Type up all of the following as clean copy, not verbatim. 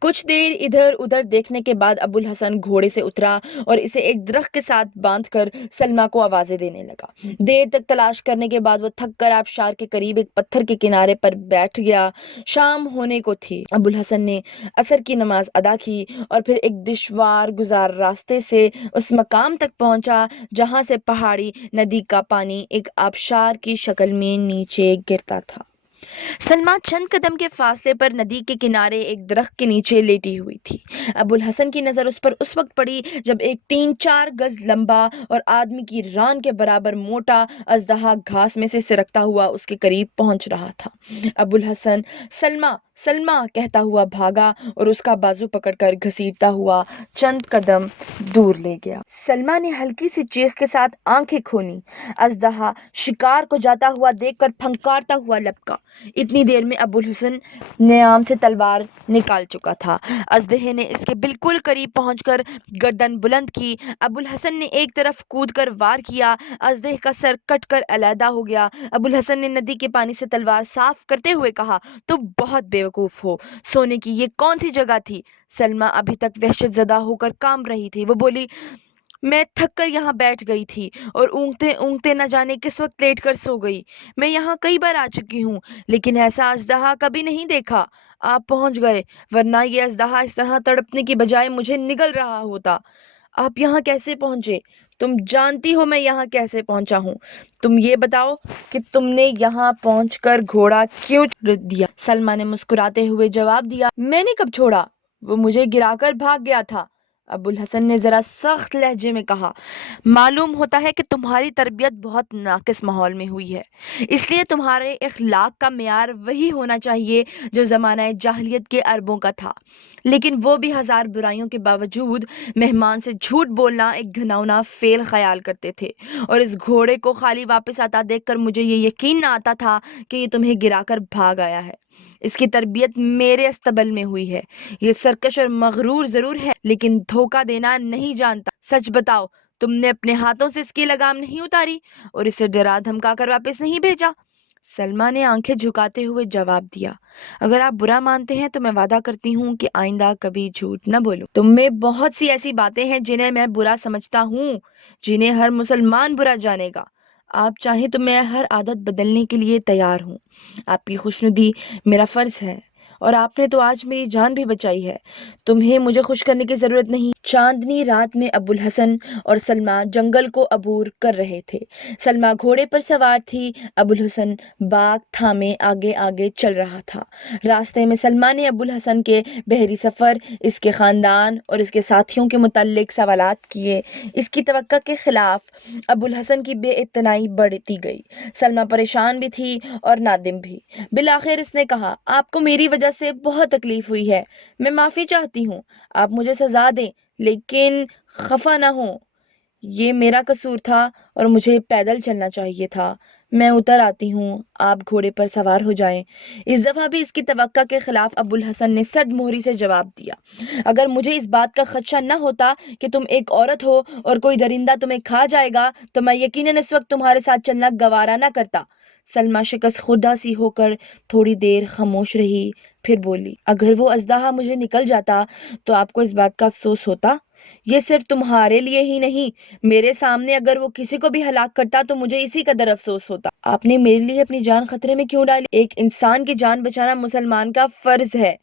کچھ دیر ادھر ادھر دیکھنے کے بعد ابو الحسن گھوڑے سے اترا اور اسے ایک درخت کے ساتھ باندھ کر سلمیٰ کو آوازیں دینے لگا۔ دیر تک تلاش کرنے کے بعد وہ تھک کر آبشار کے قریب ایک پتھر کے کنارے پر بیٹھ گیا۔ شام ہونے کو تھی۔ ابو الحسن نے عصر کی نماز ادا کی اور پھر ایک دشوار گزار راستے سے اس مقام تک پہنچا جہاں سے پہاڑی ندی کا پانی ایک آبشار کی شکل میں نیچے گرتا تھا۔ سلمیٰ چند قدم کے فاصلے پر ندی کے کنارے ایک درخت کے نیچے لیٹی ہوئی تھی۔ ابو الحسن کی نظر اس پر اس وقت پڑی جب ایک 3-4 گز لمبا اور آدمی کی ران کے برابر موٹا اژدہا گھاس میں سے سرکتا ہوا اس کے قریب پہنچ رہا تھا۔ ابو الحسن سلمیٰ سلمیٰ کہتا ہوا بھاگا اور اس کا بازو پکڑ کر گھسیٹتا ہوا چند قدم دور لے گیا۔ سلمیٰ نے ہلکی سی چیخ کے ساتھ آنکھیں کھولیں۔ اژدہا شکار کو جاتا ہوا دیکھ کر پھنکارتا ہوا لپکا۔ اتنی دیر میں ابو الحسن نیام سے تلوار نکال چکا تھا۔ اژدہے نے اس کے بالکل قریب پہنچ کر گردن بلند کی۔ ابو الحسن نے ایک طرف کود کر وار کیا۔ اژدہے کا سر کٹ کر علیحدہ ہو گیا۔ ابو الحسن نے ندی کے پانی سے تلوار صاف کرتے ہوئے کہا، تم بہت بے وقوف ہو۔ سونے کی یہ کون سی جگہ تھی؟ سلمیٰ ابھی تک وحشت زدہ ہو کر کانپ رہی تھی۔ وہ بولی، میں تھک کر یہاں بیٹھ گئی تھی اور اونگتے اونگتے نہ جانے کس وقت لیٹ کر سو گئی۔ میں یہاں کئی بار آ چکی ہوں لیکن ایسا اژدہا کبھی نہیں دیکھا۔ آپ پہنچ گئے، ورنہ یہ اژدہا اس طرح تڑپنے کی بجائے مجھے نگل رہا ہوتا۔ آپ یہاں کیسے پہنچے؟ تم جانتی ہو میں یہاں کیسے پہنچا ہوں۔ تم یہ بتاؤ کہ تم نے یہاں پہنچ کر گھوڑا کیوں چھوڑ دیا؟ سلمیٰ نے مسکراتے ہوئے جواب دیا، میں نے کب چھوڑا؟ وہ مجھے گرا کر بھاگ گیا تھا۔ ابو الحسن نے ذرا سخت لہجے میں کہا، معلوم ہوتا ہے کہ تمہاری تربیت بہت ناقص ماحول میں ہوئی ہے، اس لیے تمہارے اخلاق کا معیار وہی ہونا چاہیے جو زمانہ جاہلیت کے عربوں کا تھا، لیکن وہ بھی ہزار برائیوں کے باوجود مہمان سے جھوٹ بولنا ایک گھناؤنا فعل خیال کرتے تھے، اور اس گھوڑے کو خالی واپس آتا دیکھ کر مجھے یہ یقین نہ آتا تھا کہ یہ تمہیں گرا کر بھاگ آیا ہے۔ اس کی تربیت میرے استبل میں ہوئی ہے۔ یہ سرکش اور مغرور ضرور ہے لیکن دھوکہ دینا نہیں جانتا۔ سچ بتاؤ، تم نے اپنے ہاتھوں سے اس کی لگام نہیں اتاری اور اسے ڈرا دھمکا کر واپس نہیں بھیجا؟ سلمیٰ نے آنکھیں جھکاتے ہوئے جواب دیا، اگر آپ برا مانتے ہیں تو میں وعدہ کرتی ہوں کہ آئندہ کبھی جھوٹ نہ بولوں۔ تم میں بہت سی ایسی باتیں ہیں جنہیں میں برا سمجھتا ہوں، جنہیں ہر مسلمان برا جانے گا۔ آپ چاہیں تو میں ہر عادت بدلنے کے لیے تیار ہوں۔ آپ کی خوشنودی میرا فرض ہے اور آپ نے تو آج میری جان بھی بچائی ہے۔ تمہیں مجھے خوش کرنے کی ضرورت نہیں۔ چاندنی رات میں ابو الحسن اور سلمیٰ جنگل کو عبور کر رہے تھے۔ سلمیٰ گھوڑے پر سوار تھی، ابو الحسن باگ تھامے آگے آگے چل رہا تھا۔ راستے میں سلمیٰ نے ابو الحسن کے بحری سفر، اس کے خاندان اور اس کے ساتھیوں کے متعلق سوالات کیے۔ اس کی توقع کے خلاف ابو الحسن کی بے اعتنائی بڑھتی گئی۔ سلمیٰ پریشان بھی تھی اور نادم بھی۔ بالآخر اس نے کہا، آپ کو میری وجہ سے بہت تکلیف ہوئی ہے، میں معافی چاہتی ہوں۔ آپ مجھے سزا دیں لیکن خفا نہ ہوں۔ یہ میرا قصور تھا اور مجھے پیدل چلنا چاہیے تھا۔ میں اتر آتی ہوں، آپ گھوڑے پر سوار ہو جائیں۔ اس دفعہ بھی اس کی توقع کے خلاف ابو الحسن نے سرد مہری سے جواب دیا، اگر مجھے اس بات کا خدشہ نہ ہوتا کہ تم ایک عورت ہو اور کوئی درندہ تمہیں کھا جائے گا تو میں یقیناً اس وقت تمہارے ساتھ چلنا گوارا نہ کرتا۔ سلمیٰ شکست خوردہ سی ہو کر تھوڑی دیر خاموش رہی، پھر بولی، اگر وہ اژدہا مجھے نکل جاتا تو آپ کو اس بات کا افسوس ہوتا؟ یہ صرف تمہارے لیے ہی نہیں، میرے سامنے اگر وہ کسی کو بھی ہلاک کرتا تو مجھے اسی قدر افسوس ہوتا۔ آپ نے میرے لیے اپنی جان خطرے میں کیوں ڈالی؟ ایک انسان کی جان بچانا مسلمان کا فرض ہے۔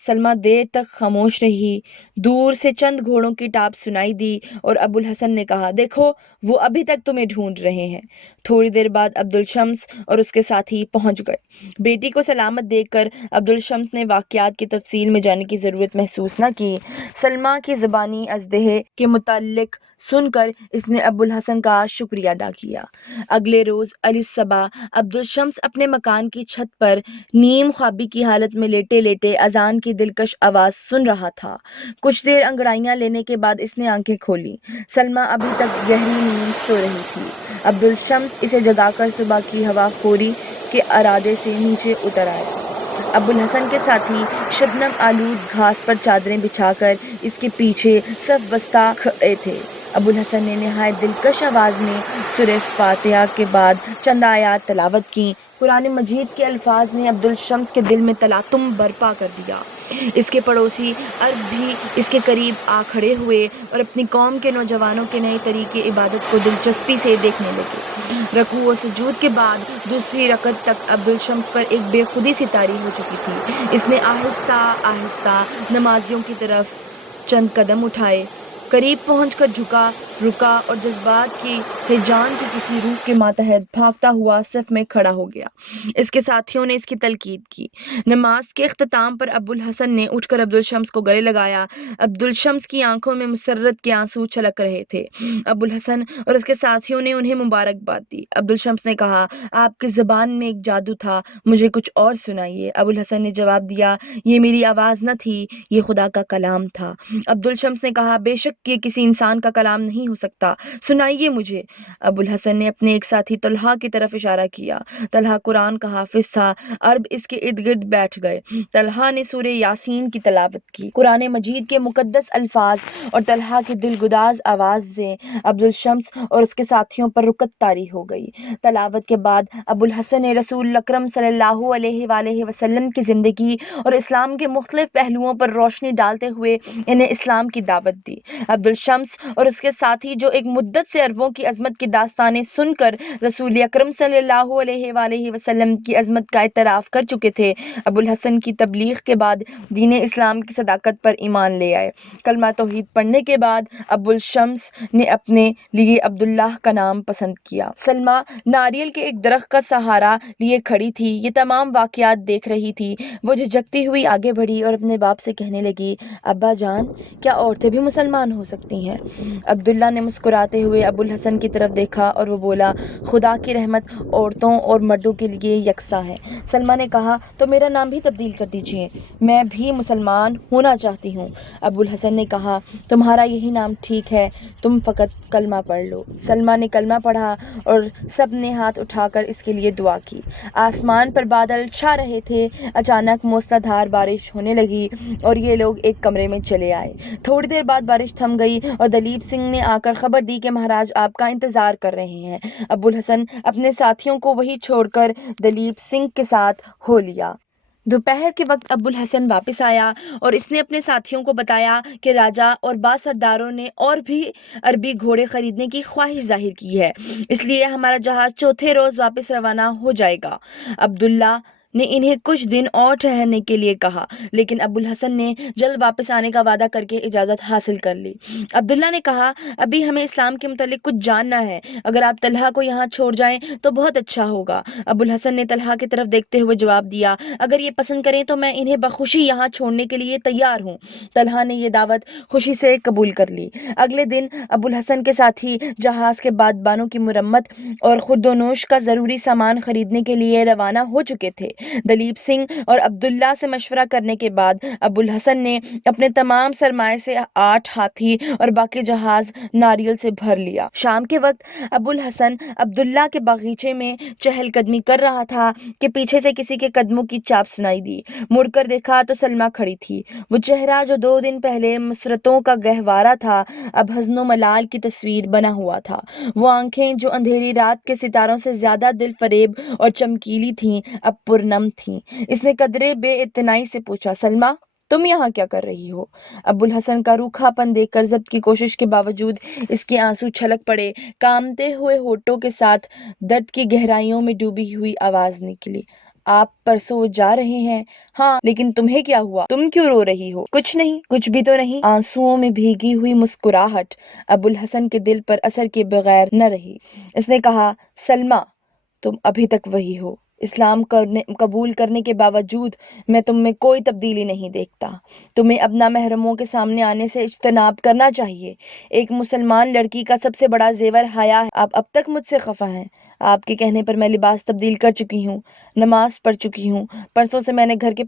سلمیٰ دیر تک خاموش رہی۔ دور سے چند گھوڑوں کی ٹاپ سنائی دی اور ابو الحسن نے کہا، دیکھو وہ ابھی تک تمہیں ڈھونڈ رہے ہیں۔ تھوڑی دیر بعد عبدالشمس اور اس کے ساتھی پہنچ گئے۔ بیٹی کو سلامت دیکھ کر عبدالشمس نے واقعات کی تفصیل میں جاننے کی ضرورت محسوس نہ کی۔ سلمیٰ کی زبانی اژدہے کے متعلق سن کر اس نے ابو الحسن کا شکریہ ادا کیا۔ اگلے روز علی الصبح عبدالشمس اپنے مکان کی چھت پر نیم خوابی کی حالت میں لیٹے لیٹے اذان کی دلکش آواز سن رہا تھا۔ کچھ دیر انگڑائیاں لینے کے بعد اس نے آنکھیں کھولیں۔ سلمیٰ ابھی تک گہری نیند سو رہی تھی۔ عبدالشمس اسے جگا کر صبح کی ہوا خوری کے ارادے سے نیچے اتر آئے۔ ابو الحسن کے ساتھی شبنم آلود گھاس پر چادریں بچھا کر اس کے پیچھے صف بستہ کھڑے تھے۔ ابو الحسن نے نہایت دلکش آواز میں سورہ فاتحہ کے بعد چند آیات تلاوت کیں، قرآن مجید کے الفاظ نے عبدالشمس کے دل میں تلاطم برپا کر دیا۔ اس کے پڑوسی عرب بھی اس کے قریب آ کھڑے ہوئے اور اپنی قوم کے نوجوانوں کے نئے طریقے عبادت کو دلچسپی سے دیکھنے لگے۔ رکوع و سجود کے بعد دوسری رکعت تک عبدالشمس پر ایک بے خودی سی طاری ہو چکی تھی۔ اس نے آہستہ آہستہ نمازیوں کی طرف چند قدم اٹھائے، قریب پہنچ کر جھکا، رکا اور جذبات کی ہیجان کی کسی روح کے ماتحت بھاگتا ہوا صف میں کھڑا ہو گیا۔ اس کے ساتھیوں نے اس کی تلقین کی۔ نماز کے اختتام پر ابو الحسن نے اٹھ کر عبدالشمس کو گلے لگایا۔ عبدالشمس کی آنکھوں میں مسرت کے آنسو چھلک رہے تھے۔ ابو الحسن اور اس کے ساتھیوں نے انہیں مبارکباد دی۔ عبدالشمس نے کہا، آپ کی زبان میں ایک جادو تھا، مجھے کچھ اور سنائیے۔ ابو الحسن نے جواب دیا، یہ میری آواز نہ تھی، یہ خدا کا کلام تھا۔ عبدالشمس نے کہا، بے شک یہ کسی انسان کا کلام نہیں ہو سکتا، سنائیے مجھے۔ ابو الحسن نے اپنے ایک ساتھی طلحہ کی طرف اشارہ کیا۔ طلحہ قرآن کا حافظ تھا۔ عرب اس کے ارد گرد بیٹھ گئے۔ طلحہ نے سورہ یاسین کی تلاوت کی۔ قرآن مجید کے مقدس الفاظ اور طلحہ کی دلگداز آواز سے عبدالشمس اور اس کے ساتھیوں پر رکت طاری ہو گئی۔ تلاوت کے بعد ابو الحسن نے رسول اکرم صلی اللہ علیہ وآلہ وسلم کی زندگی اور اسلام کے مختلف پہلوؤں پر روشنی ڈالتے ہوئے انہیں اسلام کی دعوت دی۔ عبدالشمس اور اس کے ساتھی جو ایک مدت سے عربوں کی عظمت کی داستانیں سن کر رسول اکرم صلی اللہ علیہ وآلہ وسلم کی عظمت کا اعتراف کر چکے تھے، ابو الحسن کی تبلیغ کے بعد دین اسلام کی صداقت پر ایمان لے آئے۔ کلمہ توحید پڑھنے کے بعد ابو الشمس نے اپنے لیے عبداللہ کا نام پسند کیا۔ سلمہ ناریل کے ایک درخت کا سہارا لیے کھڑی تھی، یہ تمام واقعات دیکھ رہی تھی۔ وہ جھجکتی ہوئی آگے بڑھی اور اپنے باپ سے کہنے لگی، ابا جان، کیا عورتیں بھی مسلمان ہو سکتی ہیں؟ عبداللہ نے مسکراتے ہوئے ابو الحسن کی طرف دیکھا اور وہ بولا، خدا کی رحمت عورتوں اور مردوں کے لیے یکساں ہے۔ سلمہ نے کہا، تو میرا نام بھی تبدیل کر دیجیے، میں بھی مسلمان ہونا چاہتی ہوں۔ ابو الحسن نے کہا، تمہارا یہی نام ٹھیک ہے، تم فقط کلمہ پڑھ لو۔ سلمہ نے کلمہ پڑھا اور سب نے ہاتھ اٹھا کر اس کے لیے دعا کی۔ آسمان پر بادل چھا رہے تھے۔ اچانک موسلا دھار بارش ہونے لگی اور یہ لوگ ایک کمرے میں چلے آئے۔ تھوڑی دیر بعد بارش تھم گئی اور دلیپ سنگھ نے آ کر خبر دی کہ مہاراج آپ کا انتظار کر رہے ہیں۔ ابو الحسن اپنے ساتھیوں کو وہیں چھوڑ کر دلیپ سنگھ کے ساتھ ہو لیا۔ دوپہر کے وقت ابو الحسن واپس آیا اور اس نے اپنے ساتھیوں کو بتایا کہ راجا اور بعض سرداروں نے اور بھی عربی گھوڑے خریدنے کی خواہش ظاہر کی ہے، اس لیے ہمارا جہاز چوتھے روز واپس روانہ ہو جائے گا۔ عبداللہ نے انہیں کچھ دن اور ٹھہرنے کے لیے کہا، لیکن ابو الحسن نے جلد واپس آنے کا وعدہ کر کے اجازت حاصل کر لی۔ عبداللہ نے کہا، ابھی ہمیں اسلام کے متعلق کچھ جاننا ہے، اگر آپ طلحہ کو یہاں چھوڑ جائیں تو بہت اچھا ہوگا۔ ابو الحسن نے طلحہ کی طرف دیکھتے ہوئے جواب دیا، اگر یہ پسند کریں تو میں انہیں بخوشی یہاں چھوڑنے کے لیے تیار ہوں۔ طلحہ نے یہ دعوت خوشی سے قبول کر لی۔ اگلے دن ابو الحسن کے ساتھی جہاز کے بادبانوں کی مرمت اور خردونوش کا ضروری سامان خریدنے کے لیے روانہ ہو چکے تھے۔ دلیپ سنگھ اور عبداللہ سے مشورہ کرنے کے بعد ابو الحسن نے اپنے تمام سرمائے سے 8 ہاتھی اور باقی جہاز ناریل سے بھر لیا۔ شام کے وقت ابو الحسن عبداللہ کے باغیچے میں چہل قدمی کر رہا تھا کہ پیچھے سے کسی کے قدموں کی چاپ سنائی دی۔ مڑ کر دیکھا تو سلمہ کھڑی تھی۔ وہ چہرہ جو 2 دن پہلے مسرتوں کا گہوارہ تھا، اب حزن و ملال کی تصویر بنا ہوا تھا۔ وہ آنکھیں جو اندھیری رات کے ستاروں سے زیادہ دل فریب اور چمکیلی تھیں، اب پرنم تھیں۔ اس نے قدرے بے اعتنائی سے پوچھا، سلمہ، تم یہاں کیا کر رہی ہو؟ ابو الحسن کا روکھا پن دیکھ کر ضبط کی کوشش کے باوجود اس کے آنسو چھلک پڑے۔ کامتے ہوئے ہونٹوں کے ساتھ درد کی گہرائیوں میں ڈوبی ہوئی آواز نکلی، آپ پرسوں جا رہے ہیں؟ ہاں، لیکن تمہیں کیا ہوا؟ تم کیوں رو رہی ہو؟ کچھ نہیں، کچھ بھی تو نہیں۔ آنسوؤں میں بھیگی ہوئی مسکراہٹ ابو الحسن کے دل پر اثر کیے بغیر نہ رہی۔ اس نے کہا، سلمہ، تم ابھی تک وہی ہو۔ اسلام قبول کرنے کے باوجود میں تم میں کوئی تبدیلی نہیں دیکھتا۔ تمہیں اب نامحرموں کے سامنے آنے سے اجتناب کرنا چاہیے۔ ایک مسلمان لڑکی کا سب سے بڑا زیور حیا ہے۔ آپ اب تک مجھ سے خفا ہیں۔ آپ کے کہنے پر میں لباس تبدیل کر چکی ہوں، نماز پڑھ چکی ہوں، پرسوں سے میں نے گھر کے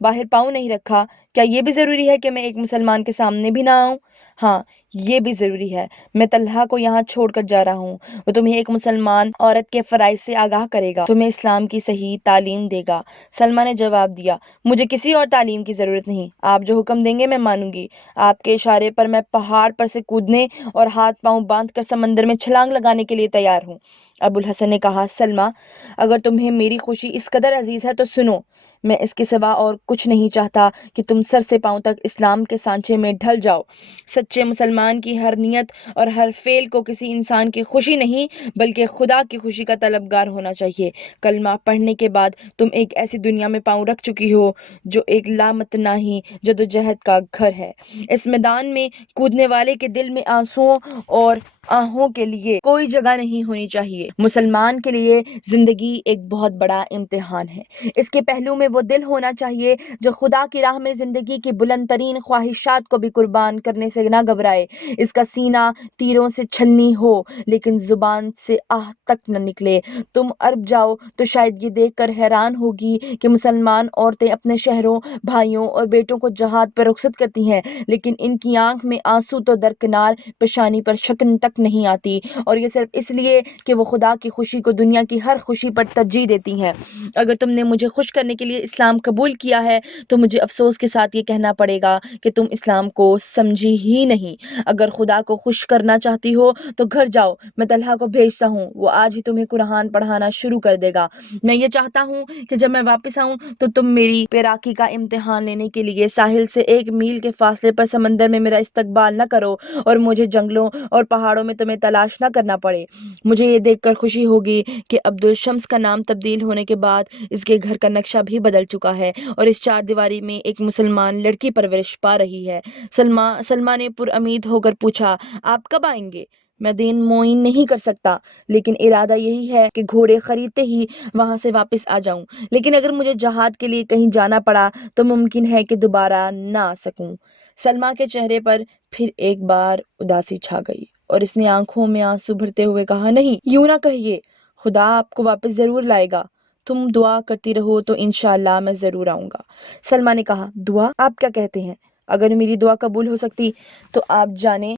باہر پاؤں نہیں رکھا۔ کیا یہ بھی ضروری ہے کہ میں ایک مسلمان کے سامنے بھی نہ آؤں؟ ہاں یہ بھی ضروری ہے، میں طلحہ کو یہاں چھوڑ کر جا رہا ہوں، وہ تمہیں ایک مسلمان عورت کے فرائض سے آگاہ کرے گا، تمہیں اسلام کی صحیح تعلیم دے گا۔ سلمہ نے جواب دیا، مجھے کسی اور تعلیم کی ضرورت نہیں، آپ جو حکم دیں گے میں مانوں گی۔ آپ کے اشارے پر میں پہاڑ پر سے کودنے اور ہاتھ پاؤں باندھ کر سمندر میں چھلانگ لگانے کے لیے تیار ہوں۔ ابو الحسن نے کہا، سلمہ اگر تمہیں میری خوشی اس قدر عزیز ہے تو سنو، میں اس کے سوا اور کچھ نہیں چاہتا کہ تم سر سے پاؤں تک اسلام کے سانچے میں ڈھل جاؤ۔ سچے مسلمان کی ہر نیت اور ہر فعل کو کسی انسان کی خوشی نہیں بلکہ خدا کی خوشی کا طلبگار ہونا چاہیے۔ کلمہ پڑھنے کے بعد تم ایک ایسی دنیا میں پاؤں رکھ چکی ہو جو ایک لامتناہی جدوجہد کا گھر ہے۔ اس میدان میں کودنے والے کے دل میں آنسوؤں اور آہوں کے لیے کوئی جگہ نہیں ہونی چاہیے۔ مسلمان کے لیے زندگی ایک بہت بڑا امتحان ہے۔ اس کے پہلو میں وہ دل ہونا چاہیے جو خدا کی راہ میں زندگی کی بلند ترین خواہشات کو بھی قربان کرنے سے نہ گھبرائے۔ اس کا سینہ تیروں سے چھلنی ہو لیکن زبان سے آہ تک نہ نکلے۔ تم عرب جاؤ تو شاید یہ دیکھ کر حیران ہوگی کہ مسلمان عورتیں اپنے شوہروں، بھائیوں اور بیٹوں کو جہاد پر رخصت کرتی ہیں، لیکن ان کی آنکھ میں آنسو تو درکنار، پیشانی پر شکن تک نہیں آتی، اور یہ صرف اس لیے کہ وہ خدا کی خوشی کو دنیا کی ہر خوشی پر ترجیح دیتی ہیں۔ اگر تم نے مجھے خوش کرنے کے لیے اسلام قبول کیا ہے تو مجھے افسوس کے ساتھ یہ کہنا پڑے گا کہ تم اسلام کو سمجھی ہی نہیں۔ اگر خدا کو خوش کرنا چاہتی ہو تو گھر جاؤ، میں طلحہ کو بھیجتا ہوں، وہ آج ہی تمہیں قرآن پڑھانا شروع کر دے گا۔ میں یہ چاہتا ہوں کہ جب میں واپس آؤں تو تم میری پیراکی کا امتحان لینے کے لیے ساحل سے 1 میل کے فاصلے پر سمندر میں میرا استقبال نہ کرو اور مجھے جنگلوں اور پہاڑوں میں تمہیں تلاش نہ کرنا پڑے۔ مجھے یہ دیکھ کر خوشی ہوگی کہ عبد الشمس کا نام تبدیل ہونے کے بعد اس کے گھر کا نقشہ بھی بدل چکا ہے اور اس 4 دیواری میں ایک مسلمان لڑکی پرورش پا رہی ہے۔ سلمہ نے پر امید ہو کر پوچھا، آپ کب آئیں گے؟ میں دین معین نہیں کر سکتا، لیکن ارادہ یہی ہے کہ گھوڑے خریدتے ہی وہاں سے واپس آ جاؤں، لیکن اگر مجھے جہاد کے لیے کہیں جانا پڑا تو ممکن ہے کہ دوبارہ نہ آ سکوں۔ سلمہ کے چہرے پر پھر ایک بار اداسی چھا گئی اور اس نے آنکھوں میں آنسو بھرتے ہوئے کہا، نہیں، یوں نہ کہیے، خدا آپ کو واپس ضرور لائے گا، تم دعا کرتی رہو تو انشاءاللہ میں ضرور آؤں گا۔ سلمہ نے کہا، دعا؟ آپ کیا کہتے ہیں؟ اگر میری دعا قبول ہو سکتی تو آپ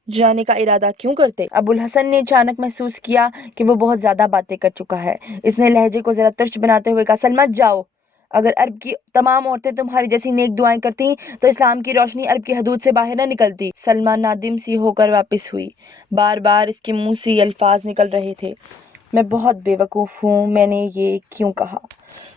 جانے کا ارادہ کیوں کرتے؟ ابو الحسن نے اچانک محسوس کیا کہ وہ بہت زیادہ باتیں کر چکا ہے۔ اس نے لہجے کو ذرا ترچ بناتے ہوئے کہا، سلمہ جاؤ، اگر عرب کی تمام عورتیں تمہاری جیسی نیک دعائیں کرتی تو اسلام کی روشنی عرب کی حدود سے باہر نہ نکلتی۔ سلمہ نادم سی ہو کر واپس ہوئی، بار بار اس کے منہ سے یہ الفاظ نکل رہے تھے، میں بہت بے وقوف ہوں، میں نے یہ کیوں کہا۔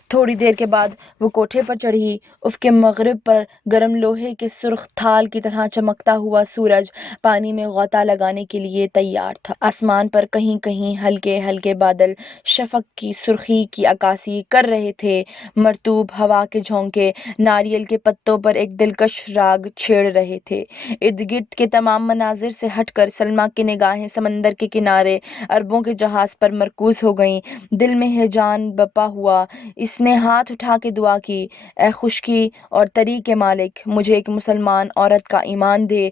تھوڑی دیر کے بعد وہ کوٹھے پر چڑھی۔ افق مغرب پر گرم لوہے کے سرخ تھال کی طرح چمکتا ہوا سورج پانی میں غوطہ لگانے کے لیے تیار تھا۔ آسمان پر کہیں کہیں ہلکے ہلکے بادل شفق کی سرخی کی عکاسی کر رہے تھے۔ مرطوب ہوا کے جھونکے ناریل کے پتوں پر ایک دلکش راگ چھیڑ رہے تھے۔ ارد گرد کے تمام مناظر سے ہٹ کر سلمہ کی نگاہیں سمندر کے کنارے عربوں کے جہاز پر مرکوز ہو گئیں۔ دل میں ہیجان بپا ہوا، اس نے ہاتھ اٹھا کے دعا کی، اے خشکی اور تری کے مالک، مجھے ایک مسلمان عورت کا ایمان دے،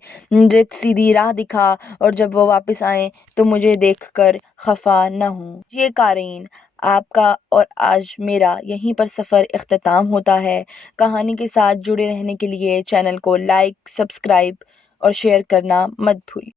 سیدھی راہ دکھا، اور جب وہ واپس آئیں تو مجھے دیکھ کر خفا نہ ہوں۔ یہ قارئین، آپ کا اور آج میرا یہیں پر سفر اختتام ہوتا ہے۔ کہانی کے ساتھ جڑے رہنے کے لیے چینل کو لائک، سبسکرائب اور شیئر کرنا مت بھولیے۔